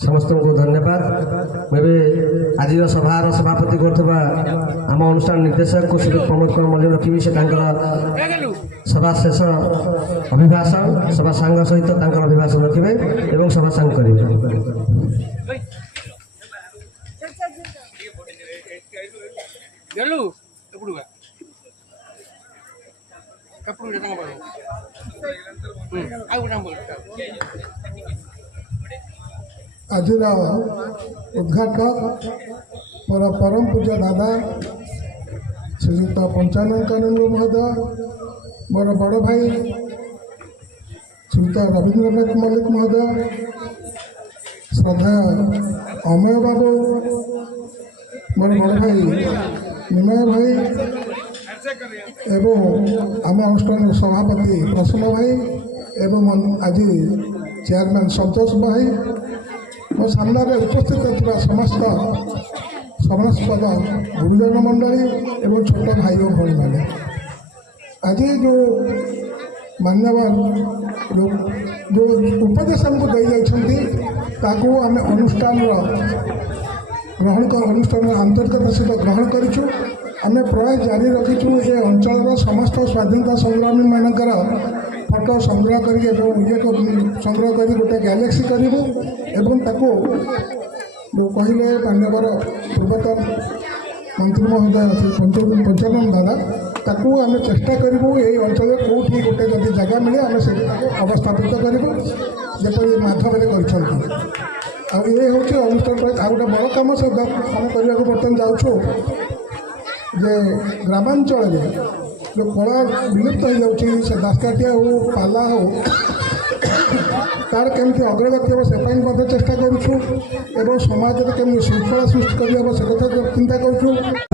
समस्त को धन्यवाद। मैं आज सभार सभापति आम अनुष्ठान निर्देशक श्री प्रमोद कुमार मल्लिक रखी से सभा शेष अभिभाषण सभा सांग सहित अभिभाषण रखिए और सभा सांग करेंगे। आज उद्घाटक परम पूज्य दादा श्रीयुक्त पंचानंद महोदय मोर बड़ भाई श्रीयुक्त रवींद्रनाथ मल्लिक महोदय श्रद्धा अमय बाबू मोर बड़ भाई निमय भाई एवं आम अनुष्ठान सभापति प्रसन्न भाई एवं आज चेयरमैन संतोष भाई मो सामने उपस्थित थी समस्त समस्पद गुरुजन मंडली एवं छोट भाई और भाई मैंने आज जो मान्यवर जो उपदेश हमको दे जाती आम अनुष्ठान ग्रहण अनुष्ठान आंतरिकता सहित ग्रहण करूँ आम प्राय जारी रखीचु ये अंचल समस्त स्वाधीनता संग्रामी मानकर फटो संग्रह करके संग्रह कर गोटे गैलेक्सी करूँ एवं ताको जो कहले मान्यवर पूर्वतन मंत्री महोदय पंचानन दादा ताकू आम चेष्टा करूँ ये अंचल कौटी गोटे जब जगह मिले आम से अवस्थापित करूँ जपरी माधव कर अनुष्ठान आ गए बड़ कम से आम करने बर्तमान जाऊँ जे ग्रामांचल जो कला विलुप्त हो जाऊँगी से दासकाठिया हो पाला हो तार केमती अग्रगति हम से चेष्टा करूँ समाज में केमती श्रृंखला सृष्टि कर चिंता करूँ।